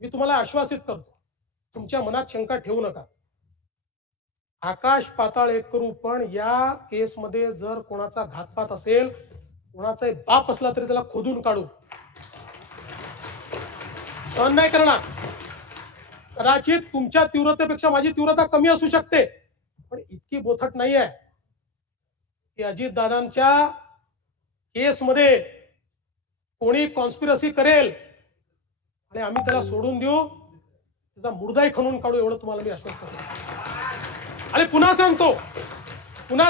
मी तुम्हाला आश्वासित करतो, तुमच्या मनात शंका ठेवू नका. आकाश पाताळ एक करू, पण या केसमध्ये जर कोणाचा घातपात असेल, कोणाचाही बाप असला तरी त्याला खोदून काढू. सहन नाही करणार. कदाचित तुमच्या तीव्रतेपेक्षा माझी तीव्रता कमी असू शकते, पण इतकी बोथट नाही आहे की अजितदादांच्या केसमध्ये कोणी कॉन्स्पिरसी करेल आणि आम्ही त्याला सोडून देऊ, त्याचा मुर्दाही खणून काढू, एवढं तुम्हाला मी आश्वस्त करतो. आणि पुन्हा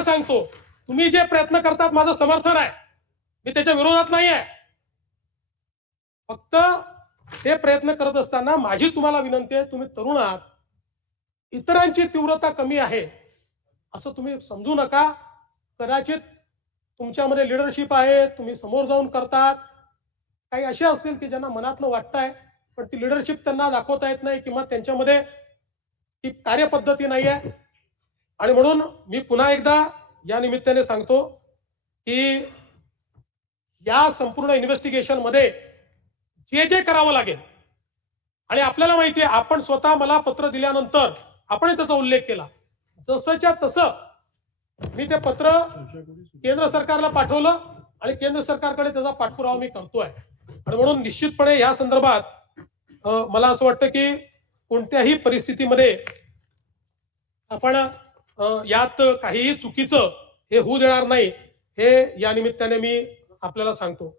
सांगतो, तुम्ही जे प्रयत्न करतात माझं समर्थन आहे, मी त्याच्या विरोधात नाही आहे. फक्त ते प्रयत्न करत असताना माझी तुम्हाला विनंती आहे, तुम्ही तरुण आहात, इतरांची तीव्रता कमी आहे असं तुम्ही समजू नका. कदाचित तुमच्यामध्ये लिडरशिप आहे, तुम्ही समोर जाऊन करतात. काही असे असतील की ज्यांना मनातलं वाटतंय, पण ती लिडरशिप त्यांना दाखवता येत नाही किंवा त्यांच्यामध्ये ती कार्यपद्धती नाही आहे. आणि म्हणून मी पुन्हा एकदा या निमित्ताने सांगतो की या संपूर्ण इन्व्हेस्टिगेशन मध्ये जे जे करावं लागेल, आणि आपल्याला माहिती आहे, आपण स्वतः मला पत्र दिल्यानंतर आपण त्याचा उल्लेख केला, जसंच्या तसं मी ते पत्र केंद्र सरकारला पाठवलं आणि केंद्र सरकारकडे त्याचा पाठपुरावा मी करतोय. आणि म्हणून निश्चितपणे या संदर्भात मला असं वाटतं की कोणत्याही परिस्थितीमध्ये आपण यात काहीही चुकीचं हे होऊ देणार नाही, हे या निमित्ताने मी आपल्याला सांगतो.